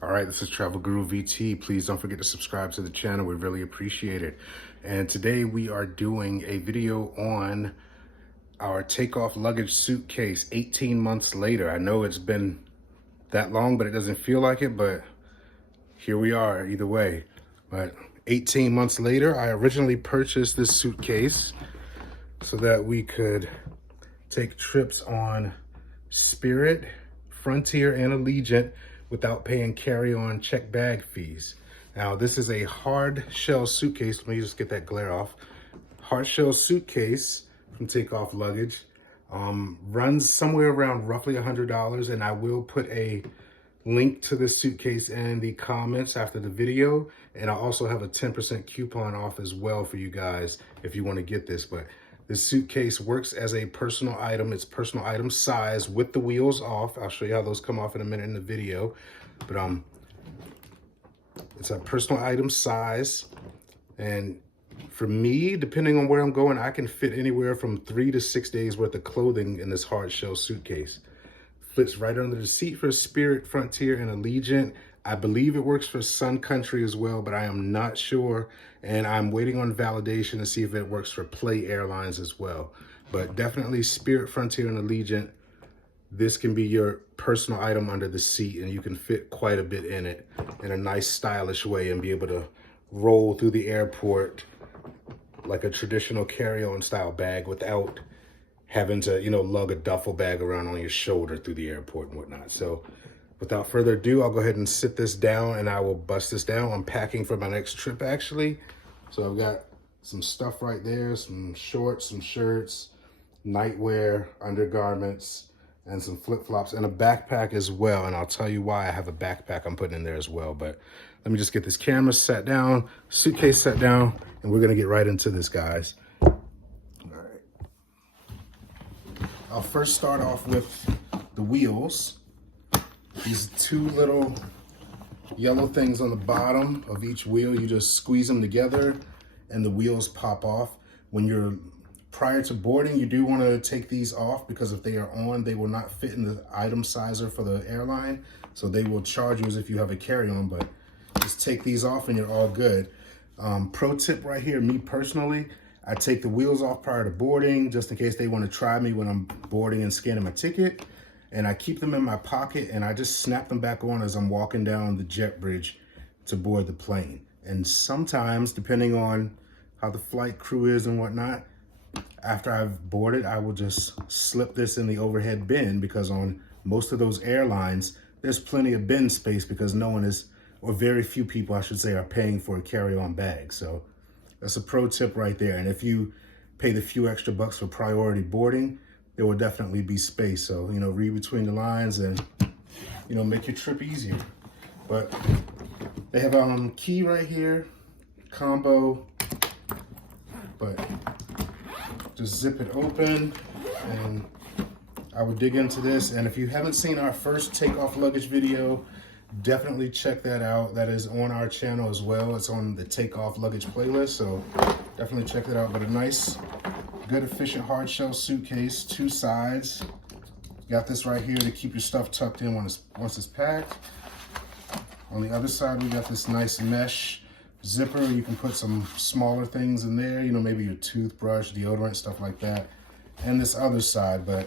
All right, this is Travel Guru VT. Please don't forget to subscribe to the channel. We really appreciate it. And today we are doing a video on our Takeoff Luggage suitcase 18 months later. I know it's been that long, but it doesn't feel like it, but here we are either way. But 18 months later, I originally purchased this suitcase so that we could take trips on Spirit, Frontier, and Allegiant without paying carry-on check bag fees. Now, this is a hard shell suitcase. Let me just get that glare off. Hard shell suitcase from Takeoff Luggage. Runs somewhere around roughly $100, and I will put a link to this suitcase in the comments after the video, and I also have a 10% coupon off as well for you guys if you want to get this. But this suitcase works as a personal item. It's personal item size with the wheels off. I'll show you how those come off in a minute in the video. But it's a personal item size. And for me, depending on where I'm going, I can fit anywhere from 3 to 6 days worth of clothing in this hard shell suitcase. Fits right under the seat for Spirit, Frontier, and Allegiant. I believe it works for Sun Country as well, but I am not sure. And I'm waiting on validation to see if it works for Play Airlines as well. But definitely Spirit, Frontier, and Allegiant. This can be your personal item under the seat, and you can fit quite a bit in it in a nice stylish way and be able to roll through the airport like a traditional carry-on style bag without having to, lug a duffel bag around on your shoulder through the airport and whatnot. So without further ado, I'll go ahead and sit this down and I will bust this down. I'm packing for my next trip actually. So I've got some stuff right there, some shorts, some shirts, nightwear, undergarments, and some flip-flops and a backpack as well. And I'll tell you why I have a backpack I'm putting in there as well. But let me just get this camera set down, suitcase set down, and we're gonna get right into this, guys. I'll first start off with the wheels. These two little yellow things on the bottom of each wheel, you just squeeze them together and the wheels pop off. When you're prior to boarding, you do want to take these off because if they are on, they will not fit in the item sizer for the airline. So they will charge you as if you have a carry-on, but just take these off and you're all good. Pro tip right here, me personally, I take the wheels off prior to boarding just in case they want to try me when I'm boarding and scanning my ticket. And I keep them in my pocket and I just snap them back on as I'm walking down the jet bridge to board the plane. And sometimes, depending on how the flight crew is and whatnot, after I've boarded, I will just slip this in the overhead bin because on most of those airlines, there's plenty of bin space because no one is, or very few people, I should say, are paying for a carry-on bag. So that's a pro tip right there. And if you pay the few extra bucks for priority boarding, there will definitely be space. So, read between the lines and, make your trip easier. But they have a key right here, combo, but just zip it open and I would dig into this. And if you haven't seen our first Takeoff Luggage video, definitely check that out. That is on our channel as well. It's on the Takeoff Luggage playlist, so definitely check that out. But a nice, good, efficient hard shell suitcase, two sides. Got this right here to keep your stuff tucked in once it's packed. On the other side, we got this nice mesh zipper. You can put some smaller things in there, maybe your toothbrush, deodorant, stuff like that. And this other side, but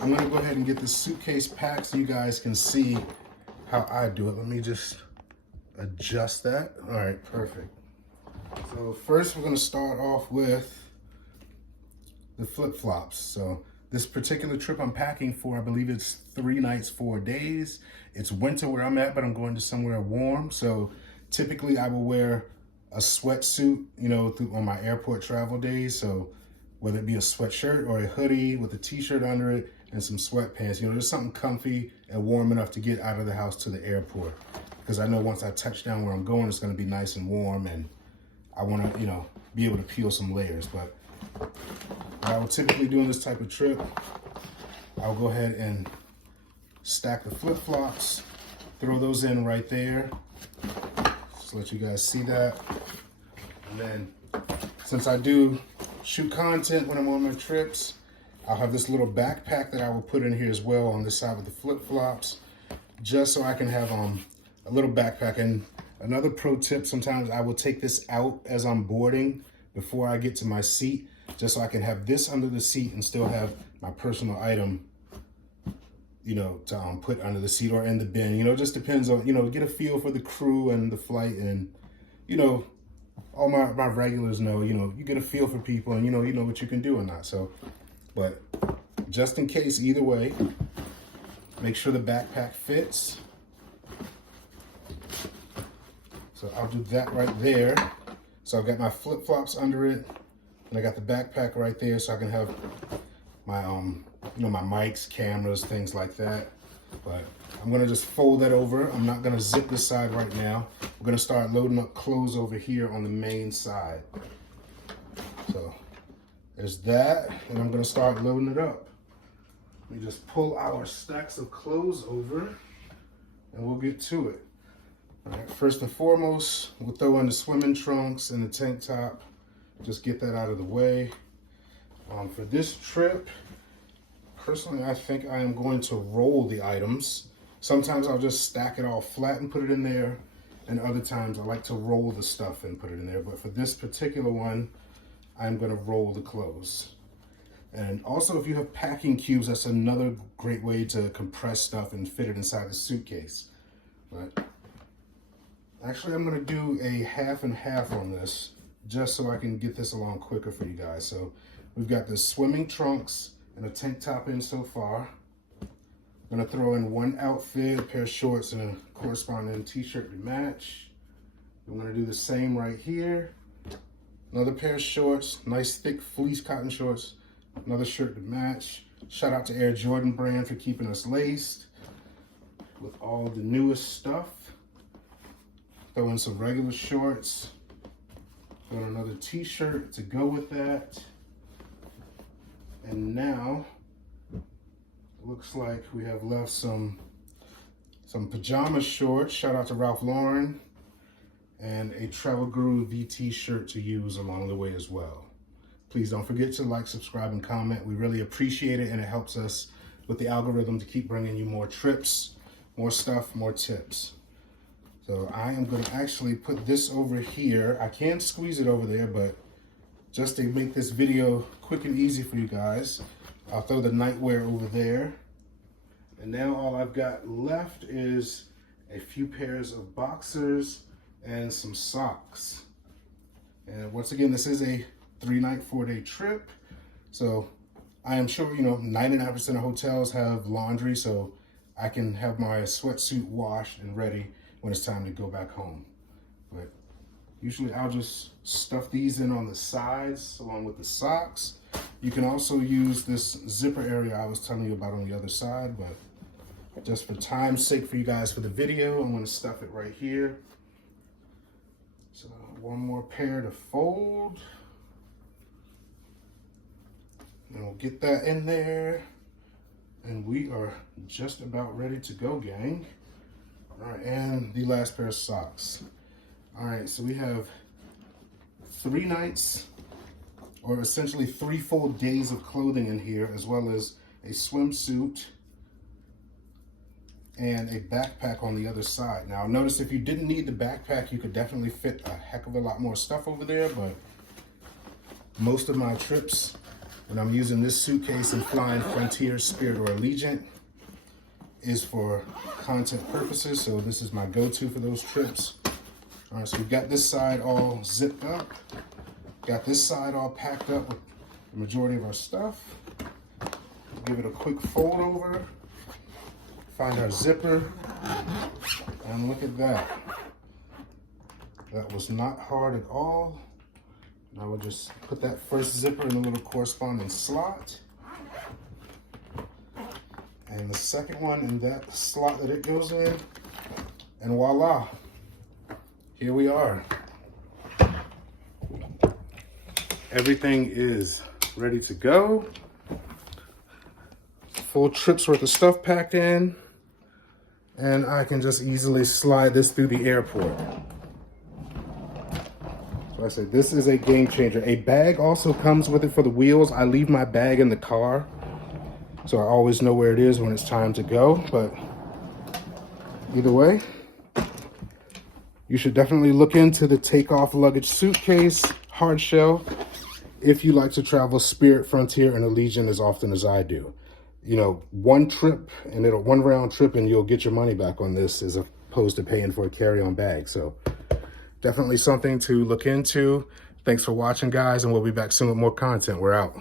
I'm gonna go ahead and get this suitcase packed so you guys can see how I do it. Let me just adjust that. All right, perfect. So first we're gonna start off with the flip-flops. So this particular trip I'm packing for, I believe it's 3 nights, 4 days. It's winter where I'm at, but I'm going to somewhere warm. So typically I will wear a sweatsuit, on my airport travel days. So whether it be a sweatshirt or a hoodie with a t-shirt under it and some sweatpants, just something comfy and warm enough to get out of the house to the airport. Because I know once I touch down where I'm going, it's gonna be nice and warm and I wanna, be able to peel some layers. But I will typically do in this type of trip, I'll go ahead and stack the flip-flops, throw those in right there. Just let you guys see that. And then since I do shoot content when I'm on my trips, I'll have this little backpack that I will put in here as well on this side with the flip-flops, just so I can have a little backpack. And another pro tip, sometimes I will take this out as I'm boarding before I get to my seat, just so I can have this under the seat and still have my personal item, you know, to put under the seat or in the bin. You know, it just depends on, you know, get a feel for the crew and the flight. And, you know, all my regulars know, you know, you get a feel for people and, you know what you can do or not. So, but just in case, either way, make sure the backpack fits. So I'll do that right there. So I've got my flip-flops under it, and I got the backpack right there, so I can have my, you know, my mics, cameras, things like that. But I'm gonna just fold that over. I'm not gonna zip this side right now. We're gonna start loading up clothes over here on the main side. So there's that, and I'm gonna start loading it up. Let me just pull our stacks of clothes over, and we'll get to it. All right, first and foremost, we'll throw in the swimming trunks and the tank top. Just get that out of the way. For this trip, personally, I think I am going to roll the items. Sometimes I'll just stack it all flat and put it in there, and other times I like to roll the stuff and put it in there. But for this particular one, I'm gonna roll the clothes. And also, if you have packing cubes, that's another great way to compress stuff and fit it inside the suitcase. But actually, I'm gonna do a half and half on this, just so I can get this along quicker for you guys. So we've got the swimming trunks and a tank top in so far. I'm gonna throw in one outfit, a pair of shorts and a corresponding t-shirt to match. I'm gonna do the same right here. Another pair of shorts, nice thick fleece cotton shorts, another shirt to match. Shout out to Air Jordan brand for keeping us laced with all the newest stuff. Throw in some regular shorts. Throw in another t-shirt to go with that. And now, it looks like we have left some pajama shorts, shout out to Ralph Lauren, and a Travel Guru VT shirt to use along the way as well. Please don't forget to like, subscribe, and comment. We really appreciate it, and it helps us with the algorithm to keep bringing you more trips, more stuff, more tips. So I am going to actually put this over here. I can squeeze it over there, but just to make this video quick and easy for you guys, I'll throw the nightwear over there. And now all I've got left is a few pairs of boxers and some socks. And once again, this is a 3-night, 4-day trip. So I am sure, 99% of hotels have laundry, so I can have my sweatsuit washed and ready when it's time to go back home. But usually I'll just stuff these in on the sides along with the socks. You can also use this zipper area I was telling you about on the other side, but just for time's sake for you guys for the video, I'm gonna stuff it right here. So one more pair to fold. And we'll get that in there. And we are just about ready to go, gang. All right, and the last pair of socks. All right, so we have 3 nights, or essentially 3 full days of clothing in here, as well as a swimsuit and a backpack on the other side. Now, notice if you didn't need the backpack, you could definitely fit a heck of a lot more stuff over there, but most of my trips, when I'm using this suitcase and flying Frontier, Spirit, or Allegiant, is for content purposes, so this is my go-to for those trips. All right, so we've got this side all zipped up, got this side all packed up with the majority of our stuff. Give it a quick fold over, find our zipper, and look at that. That was not hard at all. Now we'll just put that first zipper in a little corresponding slot. And the second one in that slot that it goes in, and voila, here we are. Everything is ready to go. Full trip's worth of stuff packed in, and I can just easily slide this through the airport. So I said, this is a game changer. A bag also comes with it for the wheels. I leave my bag in the car, so I always know where it is when it's time to go. But either way, You should definitely look into the Takeoff Luggage suitcase, hard shell, if you like to travel Spirit, Frontier, and Allegiant as often as I do. You know, one round trip and you'll get your money back on this as opposed to paying for a carry-on bag. So definitely something to look into. Thanks for watching, guys, and we'll be back soon with more content. We're out.